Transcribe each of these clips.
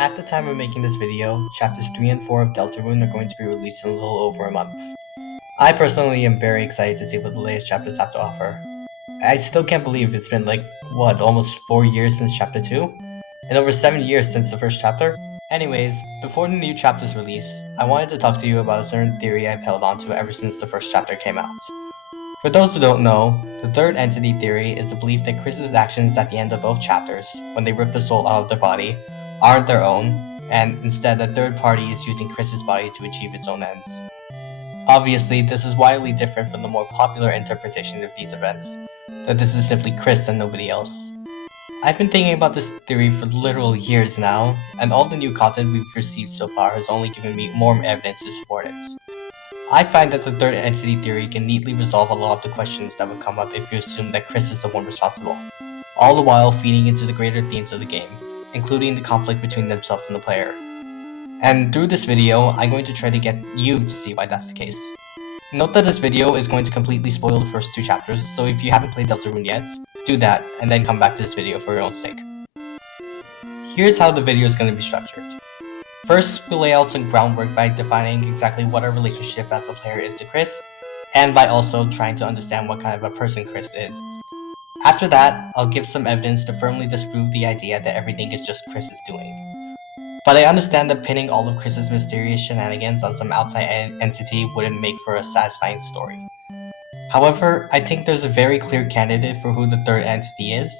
At the time of making this video, chapters 3 and 4 of Deltarune are going to be released in a little over a month. I personally am very excited to see what the latest chapters have to offer. I still can't believe it's been almost 4 years since chapter 2? And over 7 years since the first chapter? Anyways, before the new chapters release, I wanted to talk to you about a certain theory I've held onto ever since the first chapter came out. For those who don't know, the third entity theory is the belief that Chris's actions at the end of both chapters, when they rip the soul out of their body, aren't their own, and instead a third party is using Chris's body to achieve its own ends. Obviously, this is widely different from the more popular interpretation of these events, that this is simply Chris and nobody else. I've been thinking about this theory for literal years now, and all the new content we've received so far has only given me more evidence to support it. I find that the third entity theory can neatly resolve a lot of the questions that would come up if you assume that Chris is the one responsible, all the while feeding into the greater themes of the game, including the conflict between themselves and the player. And through this video, I'm going to try to get you to see why that's the case. Note that this video is going to completely spoil the first 2 chapters, so if you haven't played Deltarune yet, do that, and then come back to this video for your own sake. Here's how the video is going to be structured. First, we'll lay out some groundwork by defining exactly what our relationship as a player is to Chris, and by also trying to understand what kind of a person Chris is. After that, I'll give some evidence to firmly disprove the idea that everything is just Chris's doing. But I understand that pinning all of Chris's mysterious shenanigans on some outside entity wouldn't make for a satisfying story. However, I think there's a very clear candidate for who the third entity is,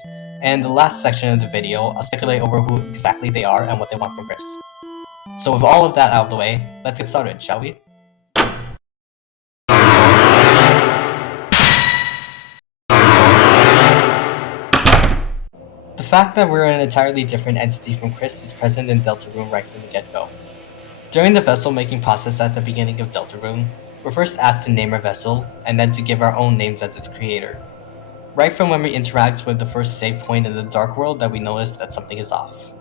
and in the last section of the video, I'll speculate over who exactly they are and what they want from Chris. So with all of that out of the way, let's get started, shall we? The fact that we're an entirely different entity from Chris is present in Deltarune right from the get-go. During the vessel-making process at the beginning of Deltarune, we're first asked to name our vessel, and then to give our own names as its creator. Right from when we interact with the first save point in the Dark World that we notice that something is off.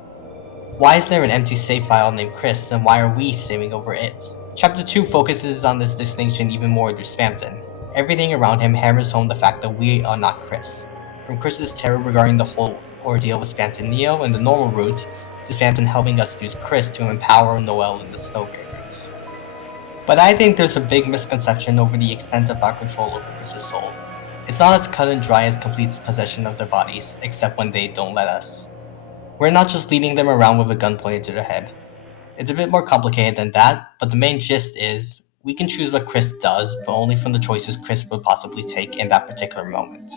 Why is there an empty save file named Chris, and why are we saving over it? Chapter 2 focuses on this distinction even more through Spamton. Everything around him hammers home the fact that we are not Chris. From Chris's terror regarding the whole ordeal with Spamton Neo and the normal route, to Spamton helping us use Chris to empower Noelle in the Snowgrave route. But I think there's a big misconception over the extent of our control over Chris's soul. It's not as cut and dry as complete possession of their bodies, except when they don't let us. We're not just leading them around with a gun pointed to their head. It's a bit more complicated than that, but the main gist is, we can choose what Chris does, but only from the choices Chris would possibly take in that particular moment.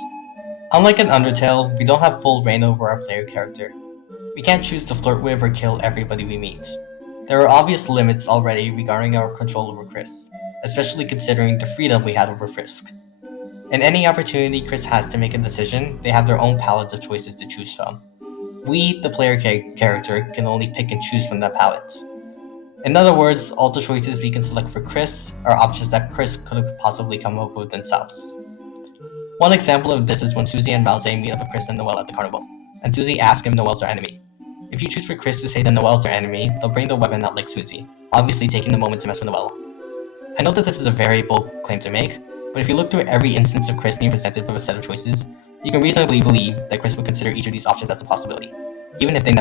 Unlike in Undertale, we don't have full reign over our player character. We can't choose to flirt with or kill everybody we meet. There are obvious limits already regarding our control over Chris, especially considering the freedom we had over Frisk. In any opportunity Chris has to make a decision, they have their own palette of choices to choose from. We, the player character, can only pick and choose from that palette. In other words, all the choices we can select for Chris are options that Chris could have possibly come up with themselves. One example of this is when Susie and Malze meet up with Chris and Noelle at the carnival, and Susie asks if Noelle's their enemy. If you choose for Chris to say that Noelle's their enemy, they'll bring the weapon out like Susie, obviously taking the moment to mess with Noelle. I know that this is a very bold claim to make, but if you look through every instance of Chris being presented with a set of choices, you can reasonably believe that Chris would consider each of these options as a possibility, even if they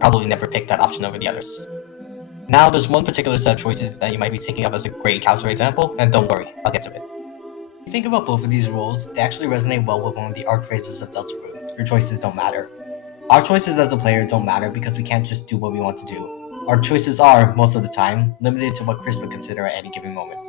probably never picked that option over the others. Now, there's one particular set of choices that you might be thinking of as a great counterexample, and don't worry, I'll get to it. If you think about both of these rules, they actually resonate well with one of the arc phrases of Deltarune: your choices don't matter. Our choices as a player don't matter because we can't just do what we want to do. Our choices are, most of the time, limited to what Chris would consider at any given moment.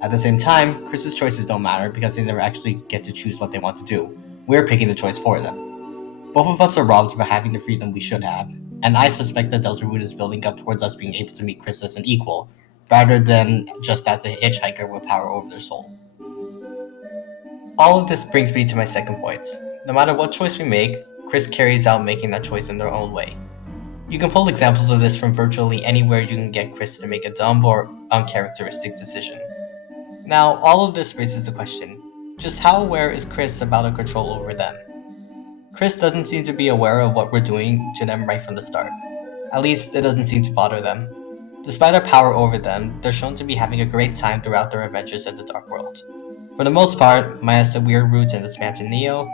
At the same time, Chris's choices don't matter because they never actually get to choose what they want to do. We're picking the choice for them. Both of us are robbed from having the freedom we should have, and I suspect that Deltarune is building up towards us being able to meet Chris as an equal, rather than just as a hitchhiker with power over their soul. All of this brings me to my second point. No matter what choice we make, Chris carries out making that choice in their own way. You can pull examples of this from virtually anywhere you can get Chris to make a dumb or uncharacteristic decision. Now, all of this raises the question, just how aware is Chris about our control over them? Chris doesn't seem to be aware of what we're doing to them right from the start. At least, it doesn't seem to bother them. Despite our power over them, they're shown to be having a great time throughout their adventures in the Dark World. For the most part, minus the weird route and the Spamton Neo,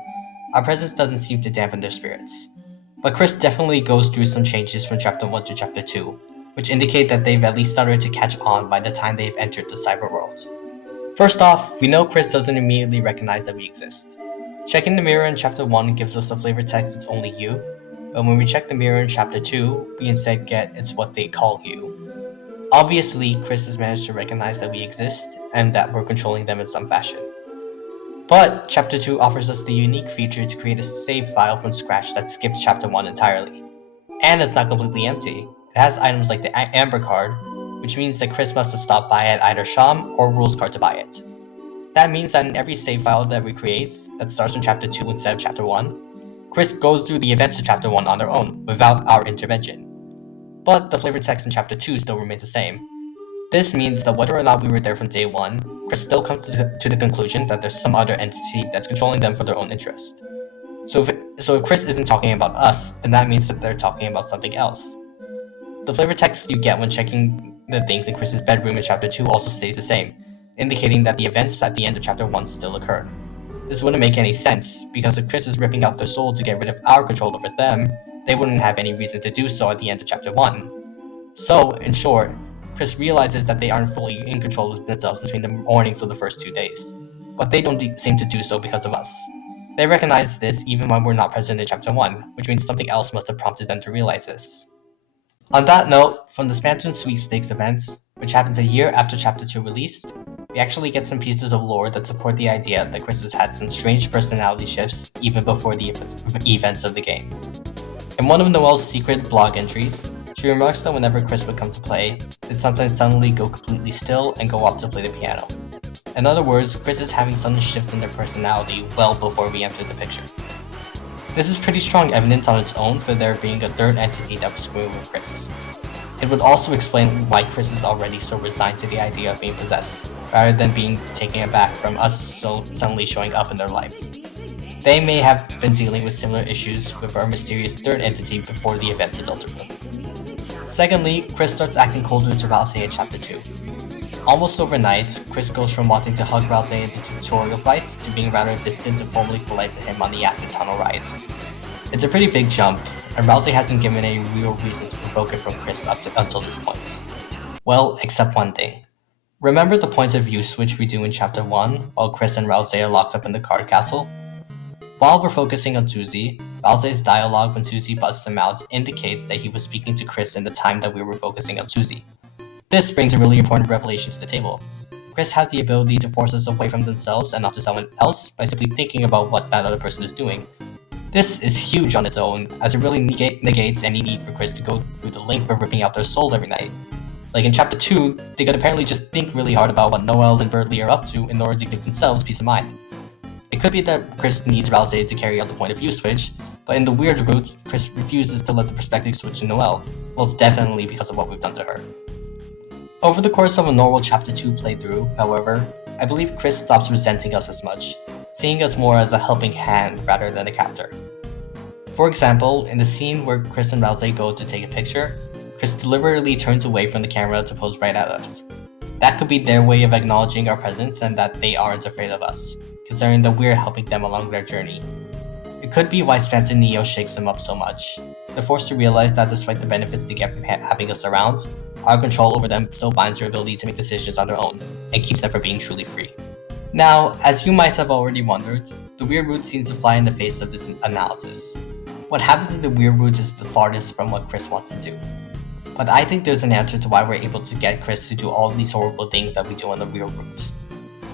our presence doesn't seem to dampen their spirits. But Chris definitely goes through some changes from Chapter 1 to Chapter 2, which indicate that they've at least started to catch on by the time they've entered the cyber world. First off, we know Chris doesn't immediately recognize that we exist. Checking the mirror in Chapter 1 gives us a flavor text "It's only you," but when we check the mirror in Chapter 2, we instead get "It's what they call you." Obviously, Chris has managed to recognize that we exist and that we're controlling them in some fashion. But Chapter 2 offers us the unique feature to create a save file from scratch that skips Chapter 1 entirely. And it's not completely empty. It has items like the Amber card, which means that Chris must have stopped by at either Sham or Rules card to buy it. That means that in every save file that we create, that starts from Chapter 2 instead of Chapter 1, Chris goes through the events of Chapter 1 on their own, without our intervention. But the flavor text in Chapter 2 still remains the same. This means that whether or not we were there from day 1, Chris still comes to the conclusion that there's some other entity that's controlling them for their own interest. So if Chris isn't talking about us, then that means that they're talking about something else. The flavor text you get when checking the things in Chris's bedroom in Chapter 2 also stays the same, indicating that the events at the end of Chapter 1 still occurred. This wouldn't make any sense, because if Chris is ripping out their soul to get rid of our control over them, they wouldn't have any reason to do so at the end of Chapter 1. So, in short, Chris realizes that they aren't fully in control of themselves between the mornings of the first 2 days, but they don't seem to do so because of us. They recognize this even when we're not present in Chapter 1, which means something else must have prompted them to realize this. On that note, from the Spamton Sweepstakes events, which happened a year after Chapter 2 released, we actually get some pieces of lore that support the idea that Chris has had some strange personality shifts even before the events of the game. In one of Noelle's secret blog entries, she remarks that whenever Chris would come to play, they'd sometimes suddenly go completely still and go off to play the piano. In other words, Chris is having sudden shifts in their personality well before we enter the picture. This is pretty strong evidence on its own for there being a third entity that was screwing with Chris. It would also explain why Chris is already so resigned to the idea of being possessed, rather than being taken aback from us so suddenly showing up in their life. They may have been dealing with similar issues with our mysterious third entity before the event of Deltarune. Secondly, Chris starts acting colder to Rousey in Chapter 2. Almost overnight, Chris goes from wanting to hug Rousey in the tutorial fights to being rather distant and formally polite to him on the acid tunnel ride. It's a pretty big jump, and Rousey hasn't given any real reason to provoke it from Chris until this point. Well, except one thing. Remember the point of view switch we do in Chapter 1 while Chris and Rousey are locked up in the card castle? While we're focusing on Susie, Rousey's dialogue when Susie busts him out indicates that he was speaking to Chris in the time that we were focusing on Susie. This brings a really important revelation to the table. Chris has the ability to force us away from themselves and onto someone else by simply thinking about what that other person is doing. This is huge on its own, as it really negates any need for Chris to go through the length of ripping out their soul every night. Like in Chapter 2, they could apparently just think really hard about what Noelle and Bertley are up to in order to give themselves peace of mind. It could be that Chris needs Rousey to carry out the point of view switch, but in the weird route, Chris refuses to let the perspective switch to Noelle, most definitely because of what we've done to her. Over the course of a normal Chapter 2 playthrough, however, I believe Chris stops resenting us as much, seeing us more as a helping hand rather than a captor. For example, in the scene where Chris and Rousey go to take a picture, Chris deliberately turns away from the camera to pose right at us. That could be their way of acknowledging our presence and that they aren't afraid of us, considering that we're helping them along their journey. It could be why Spamton Neo shakes them up so much. They're forced to realize that despite the benefits they get from having us around, our control over them still binds their ability to make decisions on their own, and keeps them from being truly free. Now, as you might have already wondered, the weird route seems to fly in the face of this analysis. What happens in the weird route is the farthest from what Chris wants to do. But I think there's an answer to why we're able to get Chris to do all these horrible things that we do on the weird route.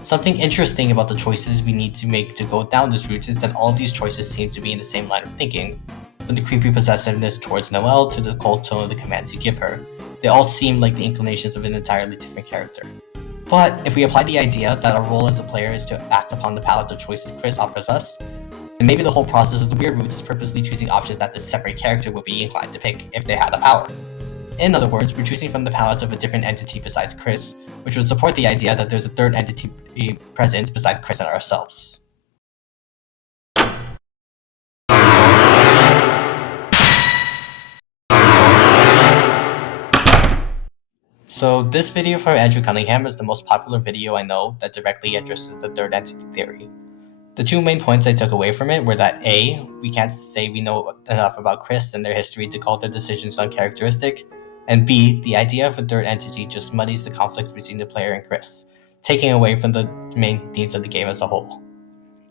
Something interesting about the choices we need to make to go down this route is that all these choices seem to be in the same line of thinking, from the creepy possessiveness towards Noelle to the cold tone of the commands you give her. They all seem like the inclinations of an entirely different character. But if we apply the idea that our role as a player is to act upon the palette of choices Chris offers us, then maybe the whole process of the weird route is purposely choosing options that this separate character would be inclined to pick if they had the power. In other words, we're choosing from the palette of a different entity besides Chris, which would support the idea that there's a third entity present besides Chris and ourselves. So this video from Andrew Cunningham is the most popular video I know that directly addresses the third entity theory. The two main points I took away from it were that A, we can't say we know enough about Chris and their history to call their decisions uncharacteristic, and B, the idea of a third entity just muddies the conflict between the player and Chris, taking away from the main themes of the game as a whole.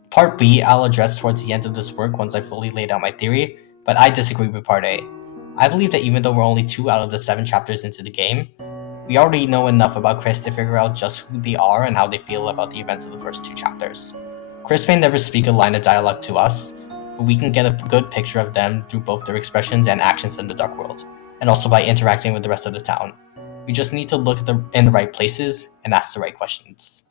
Part B I'll address towards the end of this work once I've fully laid out my theory, but I disagree with Part A. I believe that even though we're only 2 out of the 7 chapters into the game, we already know enough about Chris to figure out just who they are and how they feel about the events of the first 2 chapters. Chris may never speak a line of dialogue to us, but we can get a good picture of them through both their expressions and actions in the Dark World, and also by interacting with the rest of the town. We just need to look in the right places and ask the right questions.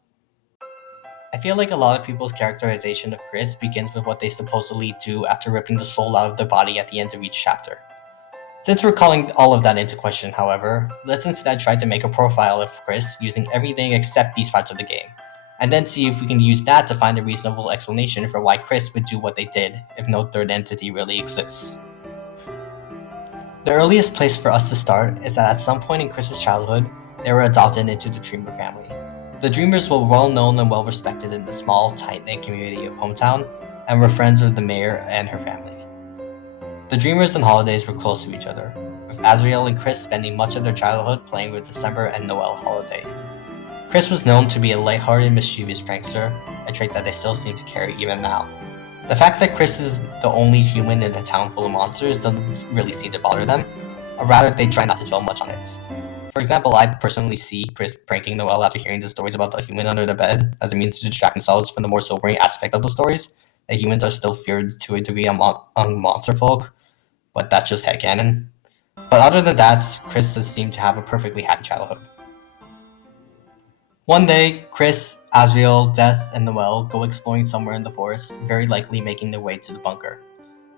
I feel like a lot of people's characterization of Chris begins with what they supposedly do after ripping the soul out of their body at the end of each chapter. Since we're calling all of that into question, however, let's instead try to make a profile of Chris using everything except these parts of the game, and then see if we can use that to find a reasonable explanation for why Chris would do what they did if no third entity really exists. The earliest place for us to start is that at some point in Chris's childhood, they were adopted into the Dreamer family. The Dreamers were well known and well respected in the small, tight-knit community of hometown, and were friends with the mayor and her family. The Dreamers and Holidays were close to each other, with Azriel and Chris spending much of their childhood playing with December and Noel Holiday. Chris was known to be a lighthearted, mischievous prankster, a trait that they still seem to carry even now. The fact that Chris is the only human in a town full of monsters doesn't really seem to bother them, or rather they try not to dwell much on it. For example, I personally see Chris pranking Noel after hearing the stories about the human under the bed as a means to distract themselves from the more sobering aspect of the stories, that humans are still feared to a degree among monster folk, but that's just headcanon. But other than that, Chris does seem to have a perfectly happy childhood. One day, Chris, Azriel, Des, and Noel go exploring somewhere in the forest, very likely making their way to the bunker.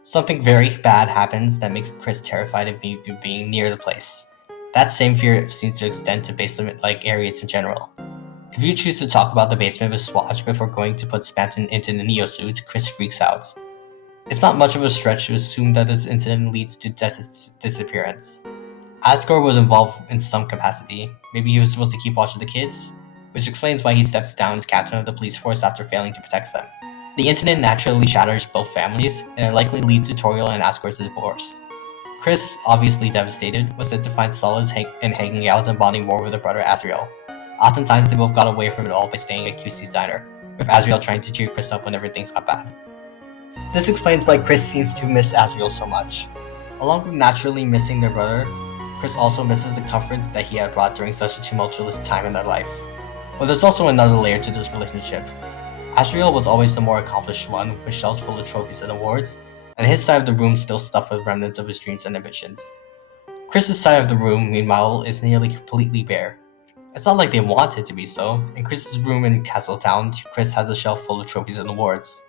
Something very bad happens that makes Chris terrified of even being near the place. That same fear seems to extend to basement-like areas in general. If you choose to talk about the basement with Swatch before going to put Spanton into the Neosuit, Chris freaks out. It's not much of a stretch to assume that this incident leads to Des' disappearance. Asgore was involved in some capacity. Maybe he was supposed to keep watch of the kids, which explains why he steps down as captain of the police force after failing to protect them. The incident naturally shatters both families, and it likely leads to Toriel and Asgore's divorce. Chris, obviously devastated, was said to find solace in hanging out and bonding more with her brother Azriel. Oftentimes they both got away from it all by staying at QC's diner, with Azriel trying to cheer Chris up whenever things got bad. This explains why Chris seems to miss Azriel so much. Along with naturally missing their brother, Chris also misses the comfort that he had brought during such a tumultuous time in their life. But there's also another layer to this relationship. Azriel was always the more accomplished one, with shelves full of trophies and awards, and his side of the room still stuffed with remnants of his dreams and ambitions. Chris's side of the room, meanwhile, is nearly completely bare. It's not like they want it to be so. In Chris's room in Castletown, Chris has a shelf full of trophies and awards.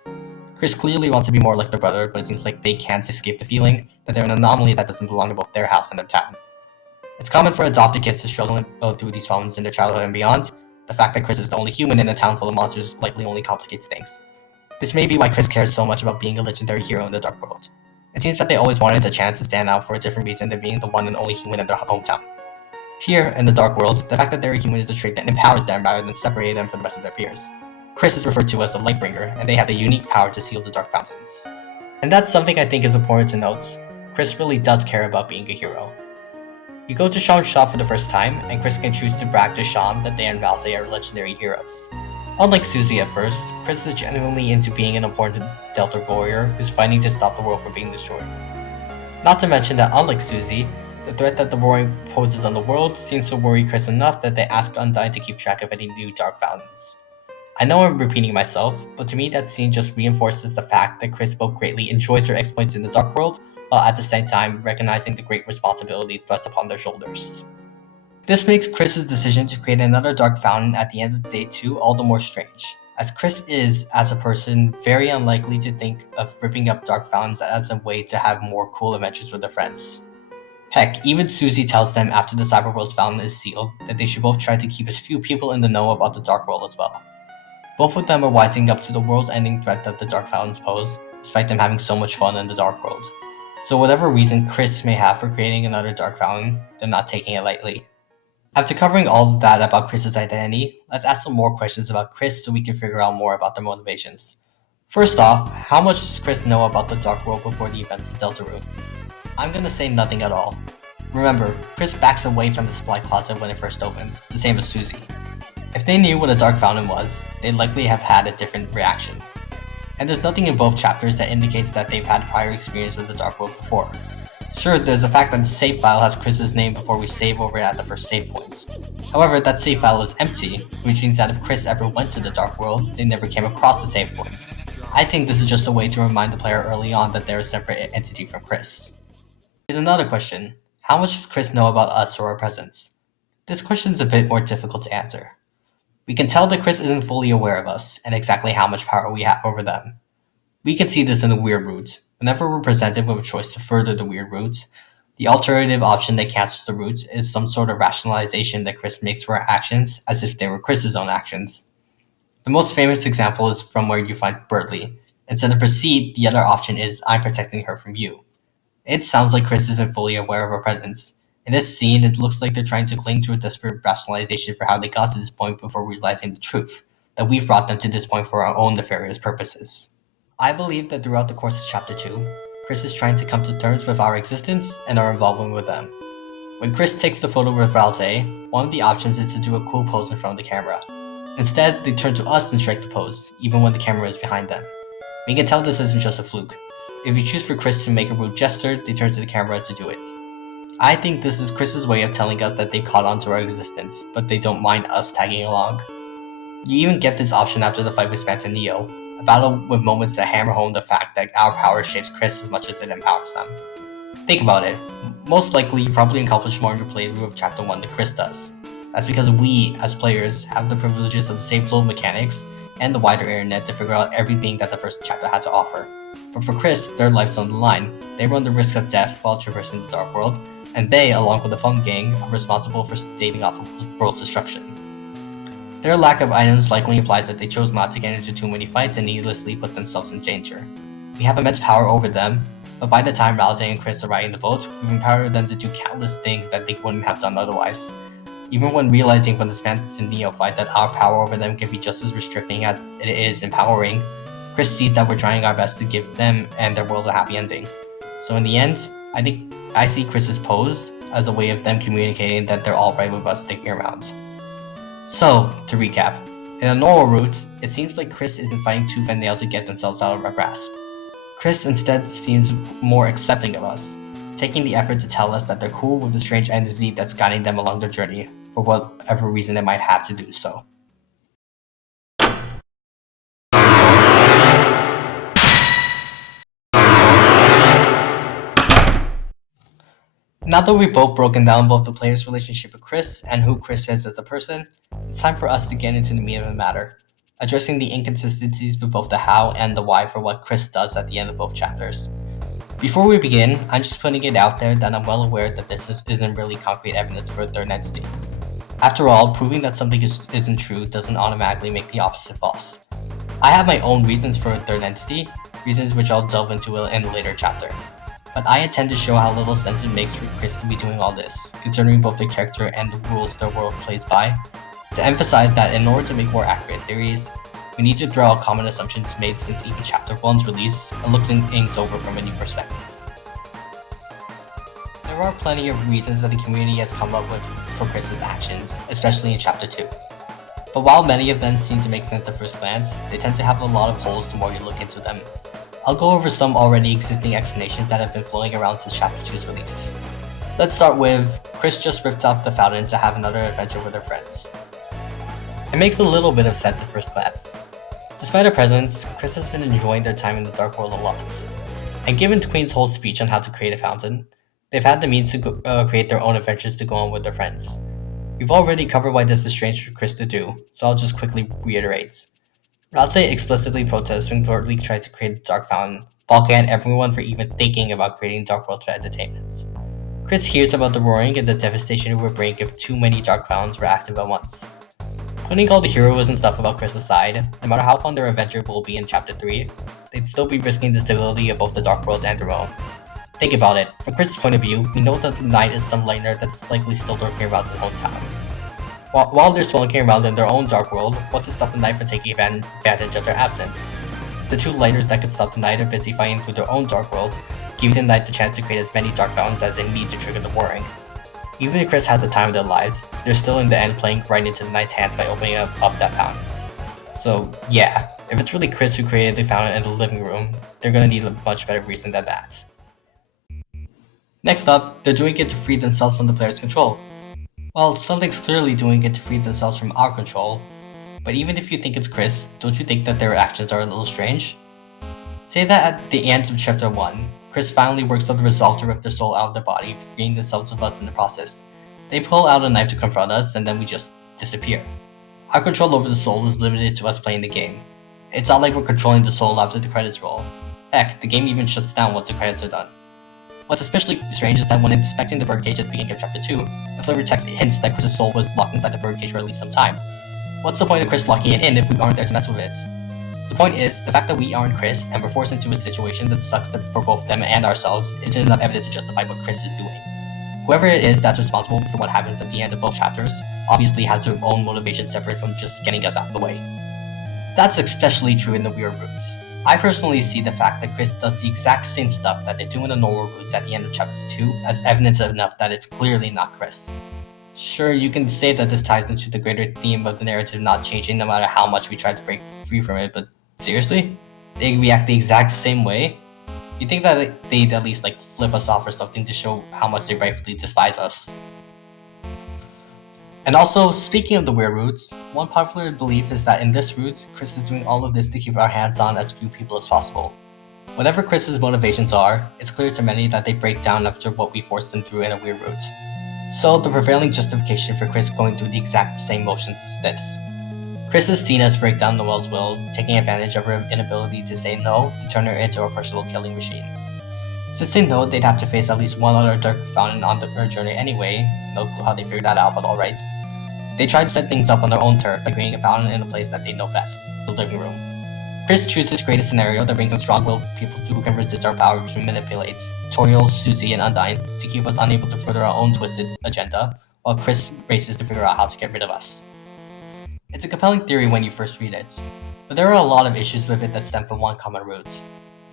Chris clearly wants to be more like their brother, but it seems like they can't escape the feeling that they're an anomaly that doesn't belong to both their house and their town. It's common for adopted kids to struggle and go through these problems in their childhood and beyond. The fact that Chris is the only human in a town full of monsters likely only complicates things. This may be why Chris cares so much about being a legendary hero in the Dark World. It seems that they always wanted a chance to stand out for a different reason than being the one and only human in their hometown. Here, in the Dark World, the fact that they're a human is a trait that empowers them rather than separating them from the rest of their peers. Chris is referred to as the Lightbringer, and they have the unique power to seal the Dark Fountains. And that's something I think is important to note. Chris really does care about being a hero. You go to Sean's shop for the first time, and Chris can choose to brag to Sean that they and Valsay are legendary heroes. Unlike Susie at first, Chris is genuinely into being an important Delta warrior who's fighting to stop the world from being destroyed. Not to mention that unlike Susie, the threat that the warring poses on the world seems to worry Chris enough that they ask Undyne to keep track of any new Dark Fountains. I know I'm repeating myself, but to me that scene just reinforces the fact that Chris both greatly enjoys her exploits in the Dark World, while at the same time recognizing the great responsibility thrust upon their shoulders. This makes Chris's decision to create another Dark Fountain at the end of Day 2 all the more strange, as Chris is, as a person, very unlikely to think of ripping up Dark Fountains as a way to have more cool adventures with their friends. Heck, even Susie tells them after the Cyberworld's fountain is sealed that they should both try to keep as few people in the know about the Dark World as well. Both of them are wising up to the world-ending threat that the Dark Fountains pose, despite them having so much fun in the Dark World. So whatever reason Chris may have for creating another Dark Fountain, they're not taking it lightly. After covering all of that about Chris's identity, let's ask some more questions about Chris so we can figure out more about their motivations. First off, how much does Chris know about the Dark World before the events of Deltarune? I'm gonna say nothing at all. Remember, Chris backs away from the supply closet when it first opens, the same as Susie. If they knew what a Dark Fountain was, they'd likely have had a different reaction. And there's nothing in both chapters that indicates that they've had prior experience with the Dark World before. Sure, there's the fact that the save file has Chris's name before we save over it at the first save points. However, that save file is empty, which means that if Chris ever went to the Dark World, they never came across the save points. I think this is just a way to remind the player early on that they're a separate entity from Chris. Here's another question. How much does Chris know about us or our presence? This question is a bit more difficult to answer. We can tell that Chris isn't fully aware of us and exactly how much power we have over them. We can see this in the weird roots. Whenever we're presented with a choice to further the weird roots, the alternative option that cancels the roots is some sort of rationalization that Chris makes for our actions as if they were Chris's own actions. The most famous example is from where you find Bertley. Instead of proceed, the other option is I'm protecting her from you. It sounds like Chris isn't fully aware of our presence. In this scene, it looks like they're trying to cling to a desperate rationalization for how they got to this point before realizing the truth, that we've brought them to this point for our own nefarious purposes. I believe that throughout the course of Chapter 2, Chris is trying to come to terms with our existence and our involvement with them. When Chris takes the photo with Ralsei, one of the options is to do a cool pose in front of the camera. Instead, they turn to us and strike the pose, even when the camera is behind them. We can tell this isn't just a fluke. If you choose for Chris to make a rude gesture, they turn to the camera to do it. I think this is Chris's way of telling us that they've caught on to our existence, but they don't mind us tagging along. You even get this option after the fight with Spant and Neo, a battle with moments that hammer home the fact that our power shapes Chris as much as it empowers them. Think about it. Most likely, you probably accomplish more in your playthrough of Chapter 1 than Chris does. That's because we, as players, have the privileges of the same flow of mechanics and the wider internet to figure out everything that the first chapter had to offer. But for Chris, their life's on the line. They run the risk of death while traversing the Dark World, and they, along with the Fun Gang, are responsible for staving off the world's destruction. Their lack of items likely implies that they chose not to get into too many fights and needlessly put themselves in danger. We have immense power over them, but by the time Ralsei and Chris are riding the boat, we've empowered them to do countless things that they wouldn't have done otherwise. Even when realizing from the Spant and Neo fight that our power over them can be just as restricting as it is empowering, Chris sees that we're trying our best to give them and their world a happy ending. So in the end, I think I see Chris's pose as a way of them communicating that they're alright with us sticking around. So, to recap, in a normal route, it seems like Chris isn't fighting tooth and nail to get themselves out of our grasp. Chris instead seems more accepting of us, taking the effort to tell us that they're cool with the strange entity that's guiding them along their journey, for whatever reason they might have to do so. Now that we've both broken down both the player's relationship with Chris and who Chris is as a person, it's time for us to get into the meat of the matter, addressing the inconsistencies with both the how and the why for what Chris does at the end of both chapters. Before we begin, I'm just putting it out there that I'm well aware that this isn't really concrete evidence for a third entity. After all, proving that something isn't true doesn't automatically make the opposite false. I have my own reasons for a third entity, reasons which I'll delve into in a later chapter. But I intend to show how little sense it makes for Chris to be doing all this, considering both the character and the rules their world plays by, to emphasize that in order to make more accurate theories, we need to throw out common assumptions made since even Chapter 1's release and look things over from a new perspective. There are plenty of reasons that the community has come up with for Chris's actions, especially in Chapter 2. But while many of them seem to make sense at first glance, they tend to have a lot of holes the more you look into them. I'll go over some already existing explanations that have been flowing around since Chapter 2's release. Let's start with, Chris just ripped off the fountain to have another adventure with her friends. It makes a little bit of sense at first glance. Despite her presence, Chris has been enjoying their time in the Dark World a lot. And given Queen's whole speech on how to create a fountain, they've had the means to create their own adventures to go on with their friends. We've already covered why this is strange for Chris to do, so I'll just quickly reiterate. Ralsei explicitly protests when Bertley tries to create a Dark Fountain, balking at everyone for even thinking about creating Dark World for entertainment. Chris hears about the roaring and the devastation it would bring if too many Dark Fountains were active at once. Putting all the heroism stuff about Chris aside, no matter how fun their adventure will be in Chapter 3, they'd still be risking the stability of both the Dark Worlds and their own. Think about it, from Chris's point of view, we know that the Knight is some lightner that's likely still lurking around his hometown. While they're swelling around in their own Dark World, what's to stop the Knight from taking advantage of their absence? the two lighters that could stop the knight are busy fighting through their own dark world, giving the knight the chance to create as many dark fountains as they need to trigger the warring. Even if Chris has the time of their lives, they're still in the end playing right into the knight's hands by opening up that fountain. So yeah, if it's really Chris who created the fountain in the living room, they're gonna need a much better reason than that. Next up, they're doing it to free themselves from the player's control. Well, something's clearly doing it to free themselves from our control, but even if you think it's Chris, don't you think that their actions are a little strange? Say that at the end of Chapter 1, Chris finally works up the resolve to rip their soul out of their body, freeing themselves of us in the process. They pull out a knife to confront us, and then we just disappear. Our control over the soul is limited to us playing the game. It's not like we're controlling the soul after the credits roll. Heck, the game even shuts down once the credits are done. What's especially strange is that when inspecting the birdcage at the beginning of Chapter 2, the flavor text hints that Chris's soul was locked inside the birdcage for at least some time. What's the point of Chris locking it in if we aren't there to mess with it? The point is, the fact that we aren't Chris and we're forced into a situation that sucks for both them and ourselves isn't enough evidence to justify what Chris is doing. Whoever it is that's responsible for what happens at the end of both chapters obviously has their own motivation separate from just getting us out of the way. That's especially true in the weird roots. I personally see the fact that Chris does the exact same stuff that they do in the normal roots at the end of Chapter 2 as evidence enough that it's clearly not Chris. Sure, you can say that this ties into the greater theme of the narrative not changing no matter how much we try to break free from it, but seriously? They react the exact same way? You'd think that they'd at least flip us off or something to show how much they rightfully despise us. And also, speaking of the weird roots, one popular belief is that in this route, Chris is doing all of this to keep our hands on as few people as possible. Whatever Chris's motivations are, it's clear to many that they break down after what we forced them through in a weird route. So the prevailing justification for Chris going through the exact same motions is this. Chris is seen as break down Noelle's will, taking advantage of her inability to say no to turn her into a personal killing machine. Since they know they'd have to face at least one other dark fountain on their journey anyway, no clue how they figured that out, but alright, they try to set things up on their own turf by creating a fountain in a place that they know best, the living room. Chris chooses to create a scenario that brings in strong-willed people who can resist our power to manipulate Toriel, Susie, and Undyne to keep us unable to further our own twisted agenda, while Chris races to figure out how to get rid of us. It's a compelling theory when you first read it, but there are a lot of issues with it that stem from one common root.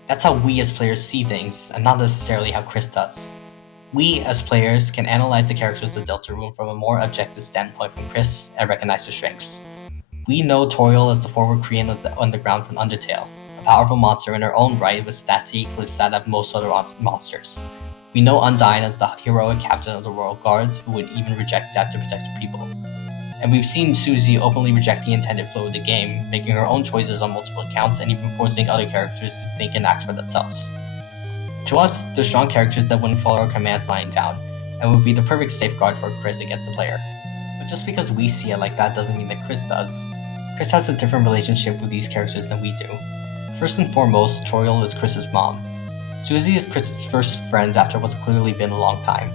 That's how we as players see things, and not necessarily how Chris does. We, as players, can analyze the characters of Deltarune from a more objective standpoint from Chris and recognize their strengths. We know Toriel as the forward Korean of the underground from Undertale, a powerful monster in her own right with stats to eclipse that of most other monsters. We know Undyne as the heroic captain of the Royal Guard who would even reject death to protect her people. And we've seen Susie openly reject the intended flow of the game, making her own choices on multiple accounts and even forcing other characters to think and act for themselves. To us, they're strong characters that wouldn't follow our commands lying down, and would be the perfect safeguard for Chris against the player. But just because we see it like that doesn't mean that Chris does. Chris has a different relationship with these characters than we do. First and foremost, Toriel is Chris's mom. Susie is Chris's first friend after what's clearly been a long time.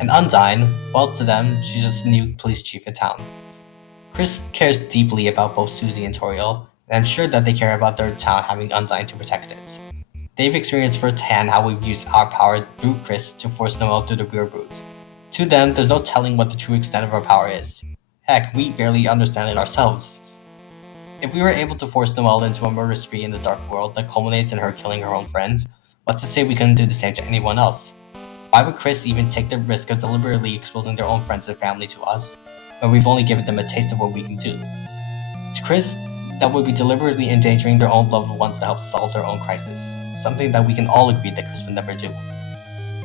And Undyne, well, to them, she's just the new police chief in town. Chris cares deeply about both Susie and Toriel, and I'm sure that they care about their town having Undyne to protect it. They've experienced firsthand how we've used our power through Chris to force Noelle through the weird route. To them, there's no telling what the true extent of our power is. Heck, we barely understand it ourselves. If we were able to force Noelle into a murder spree in the dark world that culminates in her killing her own friends, what's to say we couldn't do the same to anyone else? Why would Chris even take the risk of deliberately exposing their own friends and family to us, when we've only given them a taste of what we can do? To Chris, that would be deliberately endangering their own loved ones to help solve their own crisis, something that we can all agree that Chris would never do.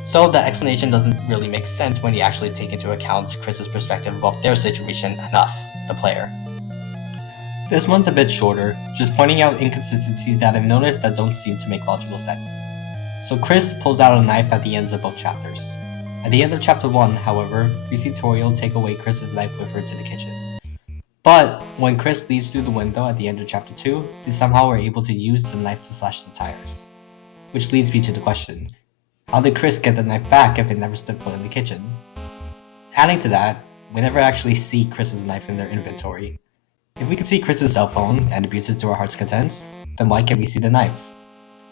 So that explanation doesn't really make sense when you actually take into account Chris's perspective of both their situation and us, the player. This one's a bit shorter, just pointing out inconsistencies that I've noticed that don't seem to make logical sense. So Chris pulls out a knife at the ends of both chapters. At the end of Chapter 1, however, we see Toriel take away Chris's knife with her to the kitchen. But when Chris leaves through the window at the end of Chapter 2, they somehow are able to use the knife to slash the tires. Which leads me to the question, how did Chris get the knife back if they never stepped foot in the kitchen? Adding to that, we never actually see Chris's knife in their inventory. If we can see Chris's cell phone and abuse it to our heart's content, then why can't we see the knife?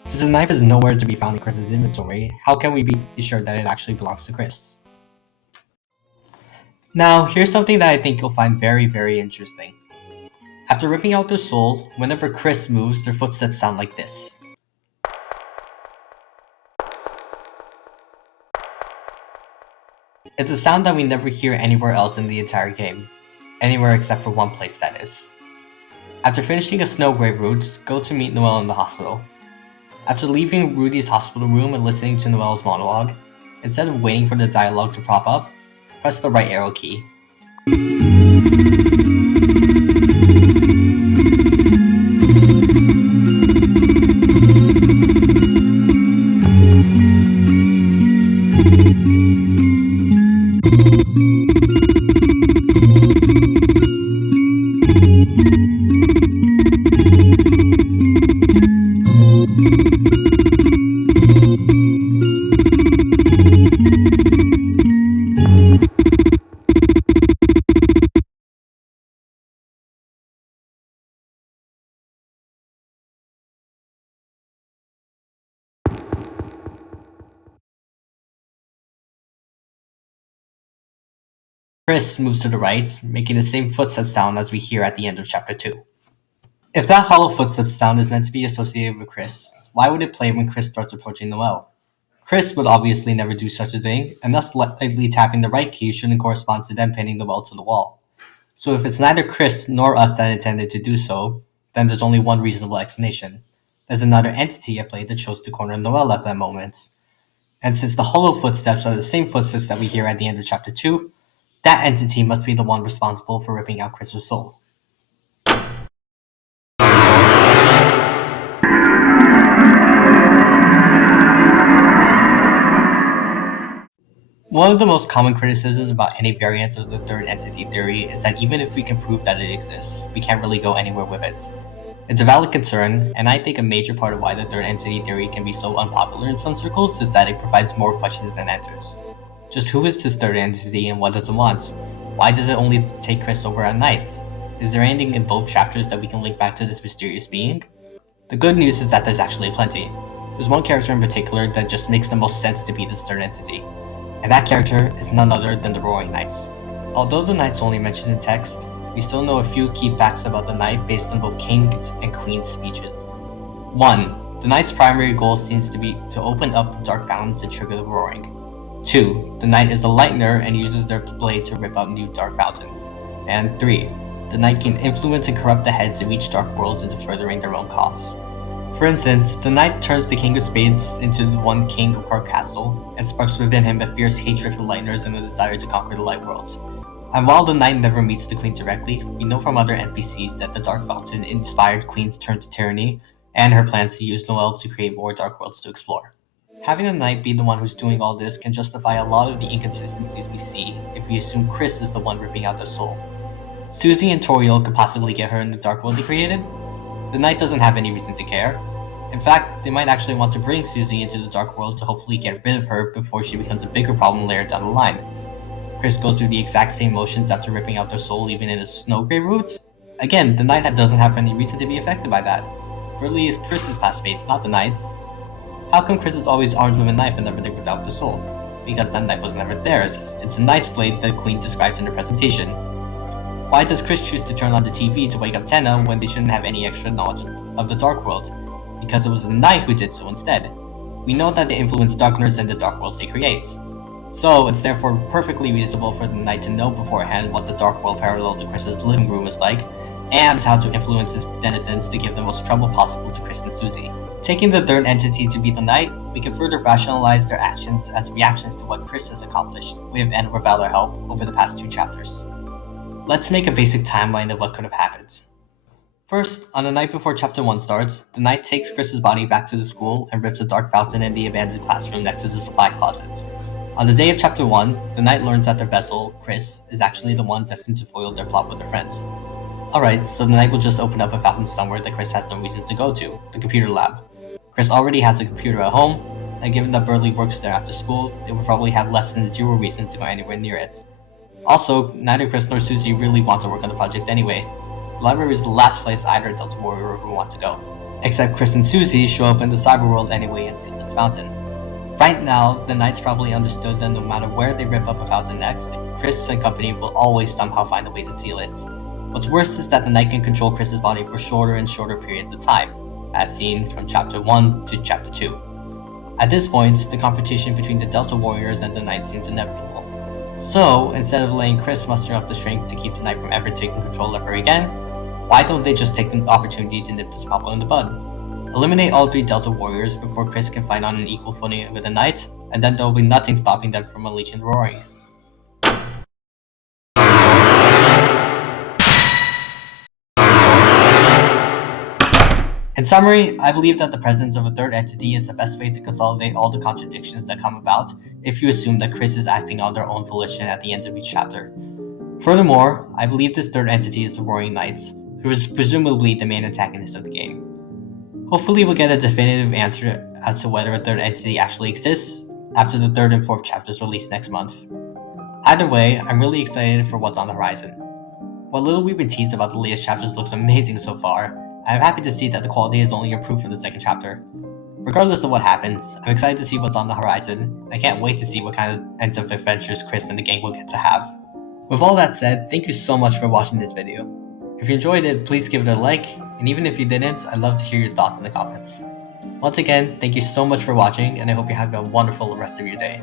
Since the knife is nowhere to be found in Chris's inventory, how can we be sure that it actually belongs to Chris? Now, here's something that I think you'll find very, very interesting. After ripping out their soul, whenever Chris moves, their footsteps sound like this. It's a sound that we never hear anywhere else in the entire game. Anywhere except for one place, that is. After finishing a snow grave route, go to meet Noelle in the hospital. After leaving Rudy's hospital room and listening to Noelle's monologue, instead of waiting for the dialogue to prop up, press the right arrow key. Chris moves to the right, making the same footstep sound as we hear at the end of Chapter 2. If that hollow footstep sound is meant to be associated with Chris, why would it play when Chris starts approaching Noelle? Chris would obviously never do such a thing, and thus lightly tapping the right key shouldn't correspond to them pinning Noelle to the wall. So if it's neither Chris nor us that intended to do so, then there's only one reasonable explanation. There's another entity at play that chose to corner Noelle at that moment. And since the hollow footsteps are the same footsteps that we hear at the end of Chapter 2, that entity must be the one responsible for ripping out Chris's soul. One of the most common criticisms about any variant of the third entity theory is that even if we can prove that it exists, we can't really go anywhere with it. It's a valid concern, and I think a major part of why the third entity theory can be so unpopular in some circles is that it provides more questions than answers. Just who is this third entity and what does it want? Why does it only take Chris over at night? Is there anything in both chapters that we can link back to this mysterious being? The good news is that there's actually plenty. There's one character in particular that just makes the most sense to be this third entity. And that character is none other than the Roaring Knights. Although the Knights only mentioned in text, we still know a few key facts about the Knight based on both King's and Queen's speeches. 1. The Knight's primary goal seems to be to open up the Dark Fountains and trigger the Roaring. 2. The Knight is a lightener and uses their blade to rip out new Dark Fountains. And 3. The Knight can influence and corrupt the heads of each Dark World into furthering their own cause. For instance, the Knight turns the King of Spades into the one King of Cork Castle, and sparks within him a fierce hatred for Lightners and a desire to conquer the Light World. And while the Knight never meets the Queen directly, we know from other NPCs that the Dark Fountain inspired Queen's turn to tyranny, and her plans to use Noelle to create more Dark Worlds to explore. Having the Knight be the one who's doing all this can justify a lot of the inconsistencies we see if we assume Chris is the one ripping out their soul. Susie and Toriel could possibly get her in the Dark World they created. The Knight doesn't have any reason to care. In fact, they might actually want to bring Susie into the Dark World to hopefully get rid of her before she becomes a bigger problem later down the line. Chris goes through the exact same motions after ripping out their soul even in a snow grave route. Again, the Knight doesn't have any reason to be affected by that. Burley is Chris's classmate, not the Knight's. How come Chris is always armed with a knife whenever they rip out their soul? Because that knife was never theirs. It's a Knight's blade that Queen describes in her presentation. Why does Chris choose to turn on the TV to wake up Tenna when they shouldn't have any extra knowledge of the Dark World? Because it was the Knight who did so instead. We know that they influence Darkners in the Dark Worlds they create. So it's therefore perfectly reasonable for the Knight to know beforehand what the Dark World parallel to Chris's living room is like, and how to influence its denizens to give the most trouble possible to Chris and Susie. Taking the third entity to be the Knight, we can further rationalize their actions as reactions to what Chris has accomplished, with and without our help, over the past 2 chapters. Let's make a basic timeline of what could have happened. First, on the night before Chapter 1 starts, the Knight takes Chris's body back to the school and rips a Dark Fountain in the abandoned classroom next to the supply closet. On the day of Chapter 1, the Knight learns that their vessel, Chris, is actually the one destined to foil their plot with their friends. Alright, so the Knight will just open up a fountain somewhere that Chris has no reason to go to, the computer lab. Chris already has a computer at home, and given that Burley works there after school, they would probably have less than 0 reason to go anywhere near it. Also, neither Chris nor Susie really want to work on the project anyway. The library is the last place either Delta Warrior would want to go. Except Chris and Susie show up in the cyber world anyway and seal its fountain. Right now, the Knights probably understood that no matter where they rip up a fountain next, Chris and company will always somehow find a way to seal it. What's worse is that the Knight can control Chris's body for shorter and shorter periods of time, as seen from Chapter 1 to Chapter 2. At this point, the confrontation between the Delta Warriors and the Knight seems inevitable. So, instead of letting Chris muster up the strength to keep the Knight from ever taking control of her again, why don't they just take the opportunity to nip this problem in the bud? Eliminate all 3 Delta Warriors before Chris can fight on an equal footing with the Knight, and then there will be nothing stopping them from unleashing the roaring. In summary, I believe that the presence of a third entity is the best way to consolidate all the contradictions that come about if you assume that Chris is acting on their own volition at the end of each chapter. Furthermore, I believe this third entity is the Roaring Knights, who is presumably the main antagonist of the game. Hopefully we'll get a definitive answer as to whether a third entity actually exists after the 3rd and 4th chapters release next month. Either way, I'm really excited for what's on the horizon. What little we've been teased about the latest chapters looks amazing so far, and I'm happy to see that the quality has only improved for the 2nd chapter. Regardless of what happens, I'm excited to see what's on the horizon, and I can't wait to see what kind of ends of adventures Chris and the gang will get to have. With all that said, thank you so much for watching this video. If you enjoyed it, please give it a like, and even if you didn't, I'd love to hear your thoughts in the comments. Once again, thank you so much for watching, and I hope you have a wonderful rest of your day.